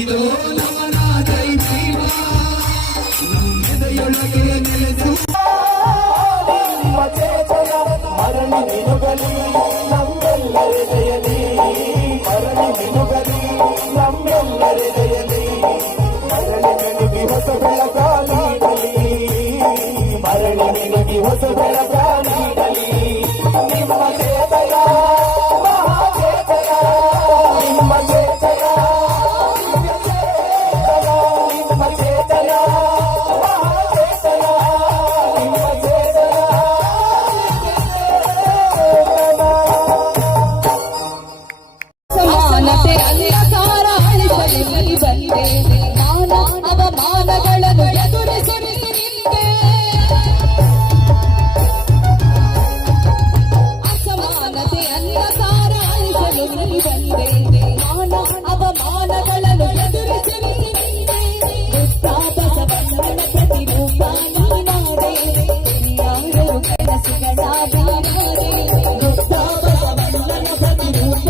ಇದು ನಮನ ಜೈ ಭೀಮ ನಮ್ಮೆದೆಯೊಳಗೆ ನೆಲೆಸು ಮರಣ ನಿನುಗಲಿ ನಮ್ಮೆಲ್ಲರೆದೆಯಲಿ ಮರಣ ನಿನುಗಲಿ ನಮ್ಮೆಲ್ಲರೆದೆಯಲಿ ಮರಳಿ ನನಗೆ ಹೊಸ ಬೆಳಗಾಲಿಡಲಿ ಮರಳಿ ನಿನಗೆ ಹೊಸ ಬೆಳಗಾಲಿಡಲಿ ನಿಮ್ಮ ಚೇತನ ಮಹಾಚೇತನ ನಿಮ್ಮ ಚೇತನ ನಿಮ್ಮ ಚೇತನ ಮಹಾಚೇತನ ನಿಮ್ಮ ಚೇತನ ಸಮಾನತೆ ಅಂಧಕಾರ ಅಳಿಸಲಿ ಬಂದೆ ಮಾನ ಅವಮಾನಗಳನ್ನು ಎದುರಿಸಿ ನಿಂತೆ ಅಸಮಾನತೆ ಅಂಧಕಾರ ಅಳಿಸಲು ಬಂದೆ ಮಾನ ಅವಮಾನಗಳನ್ನು ಎದುರಿಸಿ ನಿಂತೆ ಬಸವಣ್ಣನ ಪ್ರತಿರೂಪ ನೀನಾದೆ ಯಾರು ಕನಸುಗಳ ಬೀರಾದೆ ಬಸವಣ್ಣನ ಪ್ರತಿರೂಪ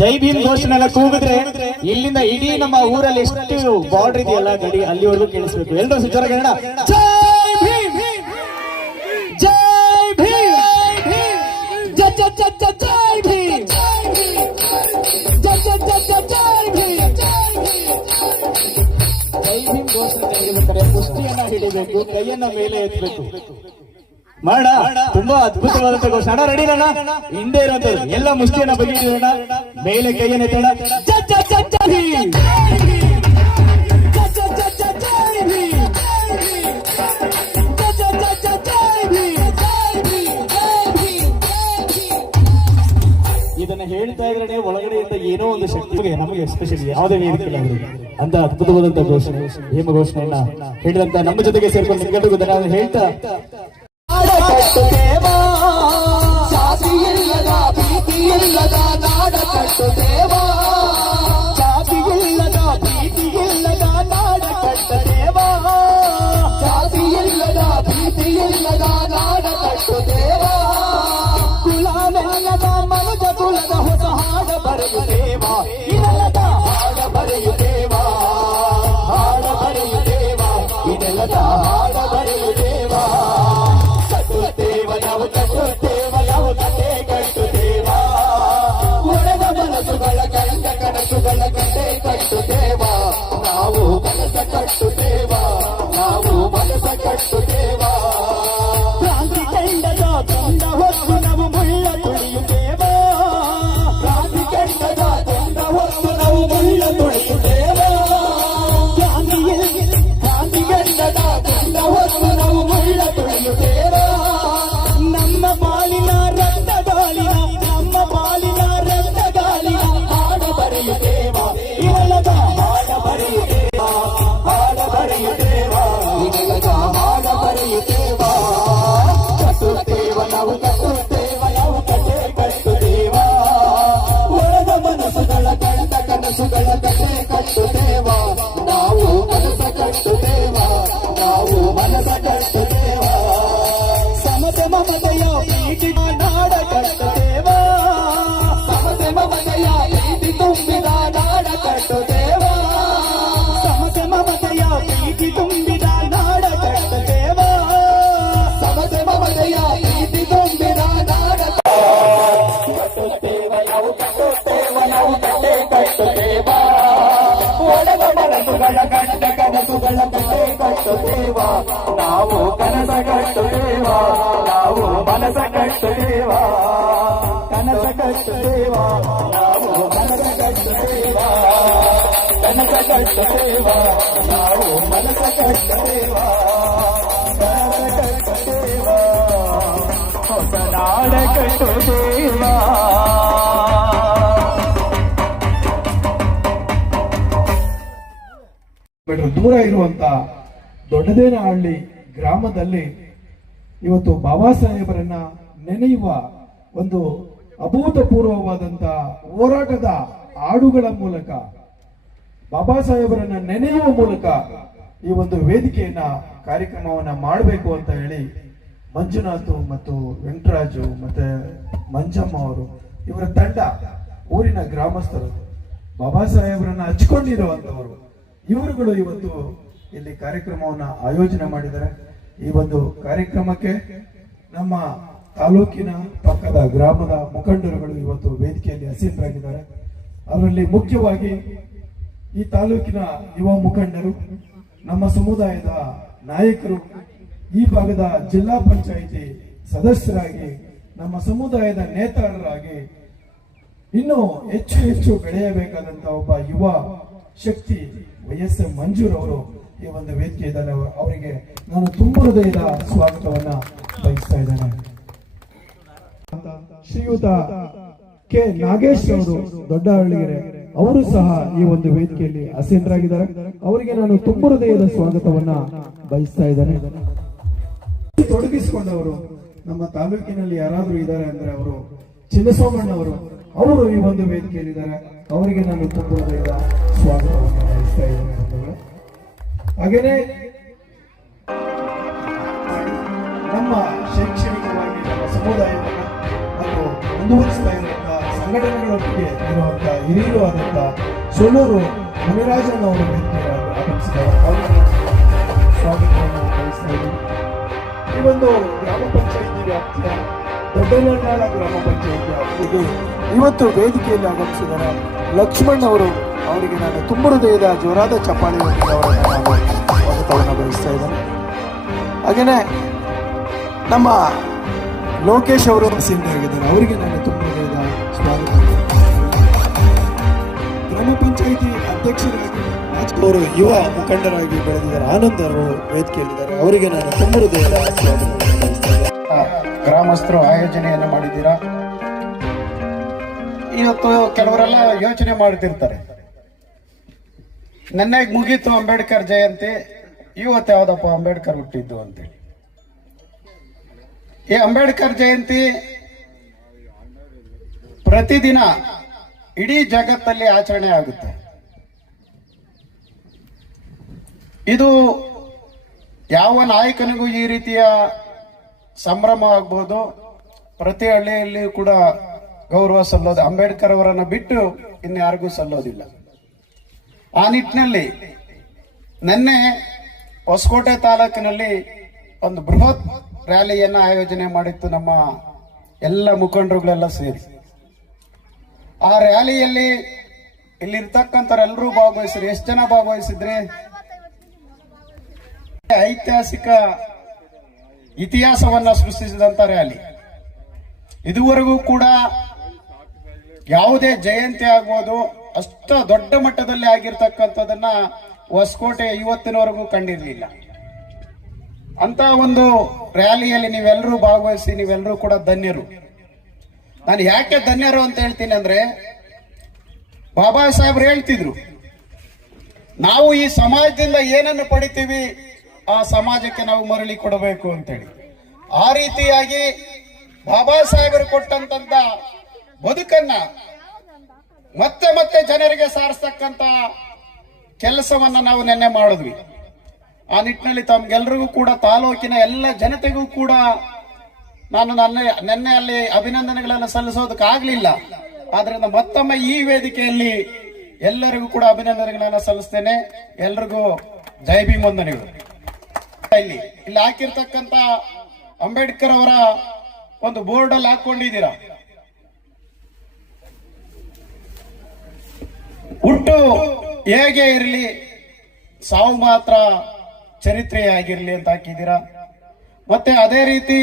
ಜೈ ಭೀಮ್ ಘೋಷಣೆಲ್ಲ ಕೂಗಿದ್ರೆ ಇಲ್ಲಿಂದ ಇಡೀ ನಮ್ಮ ಊರಲ್ಲಿ ಎಷ್ಟು ಬಾರ್ಡರ್ ಇದೆಯಲ್ಲ ಗಡಿ ಅಲ್ಲಿವರೆಗೂ ಕೇಳಿಸ್ಬೇಕು. ಎಲ್ಲರೂ ಸುಚಾರ ಕನ್ನಡ ಜೈ ಭೀಮ್ ಜೈ ಭೀಮ್ ಜೈ ಭೀಮ್ ಜೈ ಭೀಮ್ ಘೋಷಣೆ ತೆಗೆದುಕೊಂಡರೆ ಕುಸ್ತಿಯನ್ನ ಹಿಡಿಬೇಕು, ಕೈಯನ್ನ ಮೇಲೆ ಎತ್ತಬೇಕು. ಮಾಡ ತುಂಬಾ ಅದ್ಭುತವಾದಂತ ಘೋಷಣೆ. ರೆಡಿ ಅಣ್ಣ, ಹಿಂದೆ ಇರುವಂತದ್ದು ಎಲ್ಲ ಮುಷ್ಟಿಯನ್ನ ಬಗೆಯಿಡೋಣ, ಮೇಲೆ ಕೈಯನ್ನು ಎತ್ತೋಣ. ಇದನ್ನ ಹೇಳ್ತಾ ಇದ್ರೆ ಒಳಗಡೆಯಿಂದ ಏನೋ ಒಂದು ಶಕ್ತಿ ನಮಗೆ ಎಸ್ಪೆಷಲಿ ಯಾವುದೇ ವೇದಿಕೆ ಅಂತ ಅದ್ಭುತವಾದಂತ ಘೋಷಣೆ, ಹೇಮ ಘೋಷಣೆಯನ್ನ ಹೇಳಿದಂತ ನಮ್ಮ ಜೊತೆಗೆ ಸೇರ್ಕೊಂಡು ನಿಮ್ಗೆಲ್ಲರಿಗೂ ಧನ್ಯವಾದ ಹೇಳ್ತಾ ಕಟ್ಟುತ್ತೇವಾ ಜಾತಿಯಿಲ್ಲದ ಪ್ರೀತಿಯಿಲ್ಲದ ನಾಡ ಕಟ್ಟುತ್ತೇವಾ ಜಾತಿಯಿಲ್ಲದ ಪ್ರೀತಿಯಿಲ್ಲದ ನಾಡ ಕಟ್ಟುತ್ತೇವಾ ಜಾತಿಯಿಲ್ಲದ ಪ್ರೀತಿಯಿಲ್ಲದ ನಾಡ ಕಟ್ಟುತ್ತೇವಾ ಕುಲವೆಲ್ಲದ ಮನುಜ ಕುಲದ ಹೊಸ ಹಾಡ ಬರೆಯುತ್ತೇವಾ ಇದೆಲ್ಲದ ಹಾಡ ಬರೆಯುತ್ತೇವಾ ಹಾಡ ಬರೆಯುತ್ತೇವಾ ಇದೆಲ್ಲದ ಹಾಡ ಬರೆಯುತ್ತೇವಾ ನಾವು ಕಟ್ಟುತ್ತೇವ ನಾವು ಕತೆ ಕಟ್ಟುತ್ತೇವ ಒಡೆದ ಮನಸ್ಸುಗಳ ಕಳೆದ ಕನಸುಗಳ ಕತೆ ಕಟ್ಟುತ್ತೇವ ನಾವು ಮನಸ್ಸ ಕಟ್ಟುತ್ತೇವ ನಾವು ಮನಸ್ಸ ಕಟ್ಟುತ್ತೇವ ಕ್ರಾಂತಿ ಕಂಡದ ತಂಡ ಹೊತ್ತು ನಾವು ಮುಳ್ಳ ತುಳಿಯುತ್ತೇವ ಕ್ರಾಂತಿ ಕಂಡದ ತಂಡ ಹೊತ್ತು ನಾವು ಮುಳ್ಳ ತುಳಿಯುತ್ತೇವ ಕ್ರಾಂತಿ ಕಂಡದ ತಂಡ ಹೊತ್ತು ನಾವು ಮುಳ್ಳ ತುಳಿಯುತ್ತೇವ ನಮ್ಮ ಪಾಲಿನ ರಕ್ತಗಾಲಿನ ನಮ್ಮ ಪಾಲಿನ ರಕ್ತಗಾಲಿನ ಹಾಡ ಬರೆಯುತ್ತೇವ ಇವಳದ ಹಾಡ ಬರೆಯುತ್ತೇವ ಹಾಡ ಬರೆಯುತ್ತೇವ ಇವಳದ ಹಾಡ ಕನಸುಗಳ ಕತೆ ಕಟ್ಟುತ್ತೇವ ನಾವು ಕನಸ ಕಟ್ಟುತ್ತೇವ ನಾವು ಮನಸ ಕಟ್ಟುತ್ತೇವ ಕನಸ ಕಟ್ಟುತ್ತೇವ ನಾವು ಮನಸ ಕಟ್ಟುತ್ತೇವ ಕನಸ ಕಟ್ಟುತ್ತೇವ ನಾವು ಮನಸ ಕಟ್ಟುತ್ತೇವ ಕನಸ ಕಟ್ಟುತ್ತೇವ ಹೊಸ ನಾಡ ಕಟ್ಟುತ್ತೇವ ದೂರ ಇರುವಂತ ದೊಡ್ಡದೇನಹಳ್ಳಿ ಗ್ರಾಮದಲ್ಲಿ ಇವತ್ತು ಬಾಬಾ ಸಾಹೇಬರನ್ನ ನೆನೆಯುವ ಒಂದು ಅಭೂತಪೂರ್ವವಾದಂತ ಹೋರಾಟದ ಹಾಡುಗಳ ಮೂಲಕ ಬಾಬಾ ಸಾಹೇಬರನ್ನ ನೆನೆಯುವ ಮೂಲಕ ಈ ಒಂದು ವೇದಿಕೆಯನ್ನ ಕಾರ್ಯಕ್ರಮವನ್ನ ಮಾಡಬೇಕು ಅಂತ ಹೇಳಿ ಮಂಜುನಾಥ್ ಮತ್ತು ವೆಂಕಟರಾಜು ಮತ್ತೆ ಮಂಜಮ್ಮ ಅವರು ಇವರ ತಂಡ ಊರಿನ ಗ್ರಾಮಸ್ಥರು ಬಾಬಾ ಸಾಹೇಬರನ್ನ ಹಚ್ಕೊಂಡಿರುವಂತವರು ಇವರುಗಳು ಇವತ್ತು ಇಲ್ಲಿ ಕಾರ್ಯಕ್ರಮವನ್ನ ಆಯೋಜನೆ ಮಾಡಿದ್ದಾರೆ. ಈ ಒಂದು ಕಾರ್ಯಕ್ರಮಕ್ಕೆ ನಮ್ಮ ತಾಲೂಕಿನ ಪಕ್ಕದ ಗ್ರಾಮದ ಮುಖಂಡರುಗಳು ಇವತ್ತು ವೇದಿಕೆಯಲ್ಲಿ ಹಸೀನರಾಗಿದ್ದಾರೆ. ಅವರಲ್ಲಿ ಮುಖ್ಯವಾಗಿ ಈ ತಾಲೂಕಿನ ಯುವ ಮುಖಂಡರು, ನಮ್ಮ ಸಮುದಾಯದ ನಾಯಕರು, ಈ ಭಾಗದ ಜಿಲ್ಲಾ ಪಂಚಾಯಿತಿ ಸದಸ್ಯರಾಗಿ, ನಮ್ಮ ಸಮುದಾಯದ ನೇತಾರರಾಗಿ ಇನ್ನು ಹೆಚ್ಚು ಹೆಚ್ಚು ಬೆಳೆಯಬೇಕಾದಂತ ಒಬ್ಬ ಯುವ ಶಕ್ತಿ YSM ಮಂಜೂರ್ ಅವರು ಈ ಒಂದು ವೇದಿಕೆ ಇದ್ದಾರೆ. ಅವರಿಗೆ ನಾನು ತುಂಬ ಹೃದಯದ ಸ್ವಾಗತವನ್ನ ಬಯಸ್ತಾ ಇದ್ದೇನೆ. ಶ್ರೀಯುತ ಕೆ ನಾಗೇಶ್ ಅವರು ದೊಡ್ಡಹಳ್ಳಿಗೆರೆ ಅವರು ಸಹ ಈ ಒಂದು ವೇದಿಕೆಯಲ್ಲಿ ಆಸೀನರಾಗಿದ್ದಾರೆ. ಅವರಿಗೆ ನಾನು ತುಂಬ ಹೃದಯದ ಸ್ವಾಗತವನ್ನ ಬಯಸ್ತಾ ಇದ್ದೇನೆ. ತೊಡಗಿಸಿಕೊಂಡವರು ನಮ್ಮ ತಾಲೂಕಿನಲ್ಲಿ ಯಾರಾದ್ರೂ ಇದ್ದಾರೆ ಅಂದ್ರೆ ಅವರು ಚಿನ್ನಸೋಮಣ್ಣವರು, ಅವರು ಈ ಒಂದು ವೇದಿಕೆಯಲ್ಲಿ ಇದ್ದಾರೆ. ಅವರಿಗೆ ನಾನು ತುಂಬ ಹೃದಯದ ಸ್ವಾಗತವನ್ನು ಬಯಸ್ತಾ ಇದ್ದೇನೆ. ಹಾಗೇನೆ ನಮ್ಮ ಶೈಕ್ಷಣಿಕವಾಗಿ ನಮ್ಮ ಸಮುದಾಯವನ್ನ ಮತ್ತು ಮುಂದುವರಿಸ್ತಾ ಇರುವಂತಹ ಸಂಘಟನೆಗಳೊಟ್ಟಿಗೆ ಇರುವಂತಹ ಹಿರಿಯರು ಆದಂತ ಸೊಳ್ಳೂರು ಮುನಿರಾಜನ್ ಅವರು ವೇದಿಕೆಗೆ ಆಗಮಿಸಿದ್ದಾರೆ. ಅವರಿಗೆ ಸ್ವಾಗತವನ್ನು ಬಯಸ್ತಾ ಇದ್ದೇನೆ. ಈ ಒಂದು ಗ್ರಾಮ ಪಂಚಾಯಿತಿ ವ್ಯಾಪ್ತಿಯ ದೊಡ್ಡನಹಳ್ಳ ಗ್ರಾಮ ಪಂಚಾಯಿತಿ ಇದು ಇವತ್ತು ವೇದಿಕೆಯಲ್ಲಿ ಆಗಮಿಸಿದ್ದಾರೆ ಲಕ್ಷ್ಮಣ್ ಅವರು. ಅವರಿಗೆ ನಾನು ತುಂಬ ಹೃದಯದ ಜೋರಾದ ಚಪ್ಪಾಳೆಯೊಂದಿಗೆ ಅವರನ್ನು ನಾನು ಸ್ವಾಗತವನ್ನು ಬಯಸ್ತಾ ಇದ್ದೇನೆ. ಹಾಗೆಯೇ ನಮ್ಮ ಲೋಕೇಶ್ ಅವರು ಸಿಂಧರಾಗಿದ್ದಾರೆ. ಅವರಿಗೆ ನಾನು ತುಂಬ ಹೃದಯದ ಸ್ವಾಗತ. ಗ್ರಾಮ ಪಂಚಾಯಿತಿ ಅಧ್ಯಕ್ಷರಾಗಿ ಅವರು ಯುವ ಮುಖಂಡರಾಗಿ ಬೆಳೆದಿದ್ದಾರೆ ಆನಂದ್ ಅವರು ವೇದಿಕೆಯಲ್ಲಿದ್ದಾರೆ. ಅವರಿಗೆ ನಾನು ತುಂಬ ಹೃದಯದ ಸ್ವಾಗತ. ಗ್ರಾಮಸ್ಥರು ಆಯೋಜನೆಯನ್ನು ಮಾಡಿದ್ದೀರಾ. ಇವತ್ತು ಕೆಲವರೆಲ್ಲ ಯೋಚನೆ ಮಾಡ್ತಿರ್ತಾರೆ, ನೆನ್ನೆಗೆ ಮುಗೀತು ಅಂಬೇಡ್ಕರ್ ಜಯಂತಿ, ಇವತ್ತು ಯಾವ್ದಪ್ಪ ಅಂಬೇಡ್ಕರ್ ಹುಟ್ಟಿದ್ದು ಅಂತೇಳಿ. ಈ ಅಂಬೇಡ್ಕರ್ ಜಯಂತಿ ಪ್ರತಿದಿನ ಇಡೀ ಜಗತ್ತಲ್ಲಿ ಆಚರಣೆ ಆಗುತ್ತೆ. ಇದು ಯಾವ ನಾಯಕನಿಗೂ ಈ ರೀತಿಯ ಸಂಭ್ರಮ ಆಗ್ಬೋದು. ಪ್ರತಿ ಹಳ್ಳಿಯಲ್ಲಿ ಕೂಡ ಗೌರವ ಸಲ್ಲೋದು ಅಂಬೇಡ್ಕರ್ ಅವರನ್ನು ಬಿಟ್ಟು ಇನ್ಯಾರಿಗೂ ಸಲ್ಲೋದಿಲ್ಲ. ಆ ನಿಟ್ಟಿನಲ್ಲಿ ನಿನ್ನೆ ಹೊಸಕೋಟೆ ತಾಲೂಕಿನಲ್ಲಿ ಒಂದು ಬೃಹತ್ ರ್ಯಾಲಿಯನ್ನ ಆಯೋಜನೆ ಮಾಡಿತ್ತು ನಮ್ಮ ಎಲ್ಲ ಮುಖಂಡರುಗಳೆಲ್ಲ ಸೇರಿ. ಆ ರ್ಯಾಲಿಯಲ್ಲಿ ಇಲ್ಲಿರ್ತಕ್ಕಂಥವರೆಲ್ಲರೂ ಭಾಗವಹಿಸಿದ್ರು. ಎಷ್ಟು ಜನ ಭಾಗವಹಿಸಿದ್ರೆ? ಐತಿಹಾಸಿಕ ಇತಿಹಾಸವನ್ನ ಸೃಷ್ಟಿಸಿದಂತ ರ್ಯಾಲಿ. ಇದುವರೆಗೂ ಕೂಡ ಯಾವುದೇ ಜಯಂತಿ ಆಗ್ಬೋದು ಅಷ್ಟು ದೊಡ್ಡ ಮಟ್ಟದಲ್ಲಿ ಆಗಿರ್ತಕ್ಕಂಥದನ್ನ ಹೊಸಕೋಟೆ ಇವತ್ತಿನವರೆಗೂ ಕಂಡಿರಲಿಲ್ಲ. ಅಂತ ಒಂದು ರ್ಯಾಲಿಯಲ್ಲಿ ನೀವೆಲ್ಲರೂ ಭಾಗವಹಿಸಿ ನೀವೆಲ್ಲರೂ ಕೂಡ ಧನ್ಯರು. ನಾನು ಯಾಕೆ ಧನ್ಯರು ಅಂತ ಹೇಳ್ತೀನಿ ಅಂದ್ರೆ, ಬಾಬಾ ಸಾಹೇಬ್ರು ಹೇಳ್ತಿದ್ರು, ನಾವು ಈ ಸಮಾಜದಿಂದ ಏನನ್ನು ಪಡಿತೀವಿ ಆ ಸಮಾಜಕ್ಕೆ ನಾವು ಮರಳಿ ಕೊಡಬೇಕು ಅಂತೇಳಿ. ಆ ರೀತಿಯಾಗಿ ಬಾಬಾ ಸಾಹೇಬರು ಕೊಟ್ಟಂತ ಬದುಕನ್ನ ಮತ್ತೆ ಮತ್ತೆ ಜನರಿಗೆ ಸಾರಿಸ್ತಕ್ಕಂತ ಕೆಲಸವನ್ನ ನಾವು ನೆನ್ನೆ ಮಾಡಿದ್ವಿ. ಆ ನಿಟ್ಟಿನಲ್ಲಿ ತಮ್ಗೆಲ್ರಿಗೂ ಕೂಡ ತಾಲೂಕಿನ ಎಲ್ಲ ಜನತೆಗೂ ಕೂಡ ನಾನು ನೆನ್ನೆ ಅಲ್ಲಿ ಅಭಿನಂದನೆಗಳನ್ನು ಸಲ್ಲಿಸೋದಕ್ಕಾಗ್ಲಿಲ್ಲ. ಆದ್ರಿಂದ ಮತ್ತೊಮ್ಮೆ ಈ ವೇದಿಕೆಯಲ್ಲಿ ಎಲ್ಲರಿಗೂ ಕೂಡ ಅಭಿನಂದನೆಗಳನ್ನ ಸಲ್ಲಿಸ್ತೇನೆ. ಎಲ್ರಿಗೂ ಜೈ ಭೀಮ್ ವಂದನೆಗಳು. ಇಲ್ಲಿ ಹಾಕಿರ್ತಕ್ಕಂತ ಅಂಬೇಡ್ಕರ್ ಅವರ ಒಂದು ಬೋರ್ಡ್ ಅಲ್ಲಿ ಹಾಕೊಂಡಿದ್ದೀರಾ, ಹುಟ್ಟು ಹೇಗೆ ಇರಲಿ ಸಾವು ಮಾತ್ರ ಚರಿತ್ರೆಯಾಗಿರ್ಲಿ ಅಂತ ಹಾಕಿದ್ದೀರಾ. ಮತ್ತೆ ಅದೇ ರೀತಿ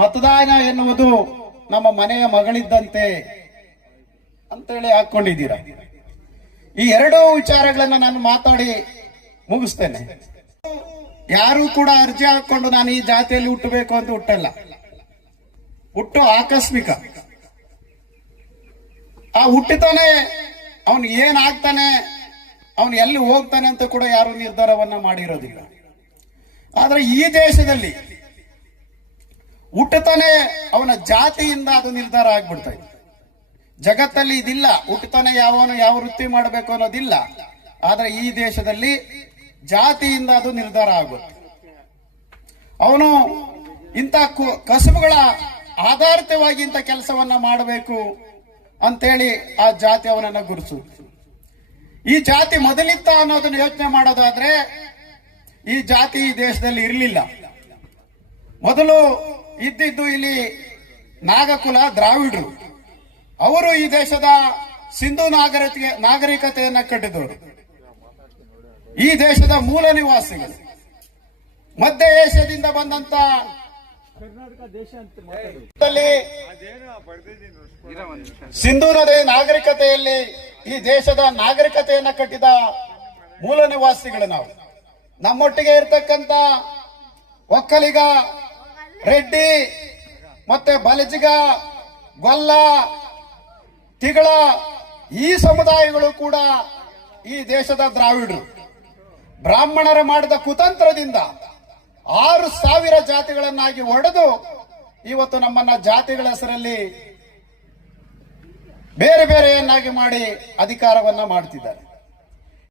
ಮತದಾನ ಎನ್ನುವುದು ನಮ್ಮ ಮನೆಯ ಮಗಳಿದ್ದಂತೆ ಅಂತೇಳಿ ಹಾಕೊಂಡಿದ್ದೀರಾ. ಈ ಎರಡೂ ವಿಚಾರಗಳನ್ನ ನಾನು ಮಾತಾಡಿ ಮುಗಿಸ್ತೇನೆ. ಯಾರು ಕೂಡ ಅರ್ಜಿ ಹಾಕೊಂಡು ನಾನು ಈ ಜಾತಿಯಲ್ಲಿ ಹುಟ್ಟಬೇಕು ಅಂತ ಹುಟ್ಟಲ್ಲ. ಹುಟ್ಟು ಆಕಸ್ಮಿಕ. ಆ ಹುಟ್ಟಿತಾನೆ ಅವನು ಏನಾಗ್ತಾನೆ, ಅವನು ಎಲ್ಲಿ ಹೋಗ್ತಾನೆ ಅಂತ ಕೂಡ ಯಾರು ನಿರ್ಧಾರವನ್ನ ಮಾಡಿರೋದಿಲ್ಲ. ಆದ್ರೆ ಈ ದೇಶದಲ್ಲಿ ಹುಟ್ಟುತ್ತಾನೆ ಅವನ ಜಾತಿಯಿಂದ ಅದು ನಿರ್ಧಾರ ಆಗ್ಬಿಡ್ತಾ ಇದೆ. ಜಗತ್ತಲ್ಲಿ ಇದಿಲ್ಲ, ಹುಟ್ಟುತ್ತಾನೆ ಯಾವನು ಯಾವ ವೃತ್ತಿ ಮಾಡಬೇಕು ಅನ್ನೋದಿಲ್ಲ. ಆದ್ರೆ ಈ ದೇಶದಲ್ಲಿ ಜಾತಿಯಿಂದ ಅದು ನಿರ್ಧಾರ ಆಗುತ್ತೆ. ಅವನು ಇಂಥ ಕಸುಬುಗಳ ಆಧಾರಿತವಾಗಿ ಇಂಥ ಕೆಲಸವನ್ನ ಮಾಡಬೇಕು ಅಂತೇಳಿ ಆ ಜಾತಿ ಅವನನ್ನ ಗುರುಸುತ್ತೆ. ಈ ಜಾತಿ ಮೊದಲಿತ್ತ ಅನ್ನೋದನ್ನ ಯೋಚನೆ ಮಾಡೋದಾದ್ರೆ ಈ ಜಾತಿ ಈ ದೇಶದಲ್ಲಿ ಇರಲಿಲ್ಲ. ಮೊದಲು ಇದ್ದಿದ್ದು ಇಲ್ಲಿ ನಾಗಕುಲ ದ್ರಾವಿಡರು. ಅವರು ಈ ದೇಶದ ಸಿಂಧು ನಾಗರಿಕತೆಯನ್ನ ಕಟ್ಟಿದವರು. ಈ ದೇಶದ ಮೂಲ ನಿವಾಸಿಗಳು. ಮಧ್ಯ ಏಷ್ಯಾದಿಂದ ಬಂದಂತ ಸಿಂಧು ನದಿ ನಾಗರಿಕತೆಯಲ್ಲಿ ಈ ದೇಶದ ನಾಗರಿಕತೆಯನ್ನ ಕಟ್ಟಿದ ಮೂಲ ನಿವಾಸಿಗಳು ನಾವು. ನಮ್ಮೊಟ್ಟಿಗೆ ಇರ್ತಕ್ಕಂಥ ಒಕ್ಕಲಿಗ, ರೆಡ್ಡಿ, ಮತ್ತೆ ಬಲಜಿಗ, ಗೊಲ್ಲ, ತಿಗಳ ಈ ಸಮುದಾಯಗಳು ಕೂಡ ಈ ದೇಶದ ದ್ರಾವಿಡರು. ಬ್ರಾಹ್ಮಣರ ಮಾಡಿದ ಕುತಂತ್ರದಿಂದ 6,000 ಜಾತಿಗಳನ್ನಾಗಿ ಒಡೆದು ಇವತ್ತು ನಮ್ಮನ್ನ ಜಾತಿಗಳ ಹೆಸರಲ್ಲಿ ಬೇರೆ ಬೇರೆಯನ್ನಾಗಿ ಮಾಡಿ ಅಧಿಕಾರವನ್ನ ಮಾಡ್ತಿದ್ದಾರೆ.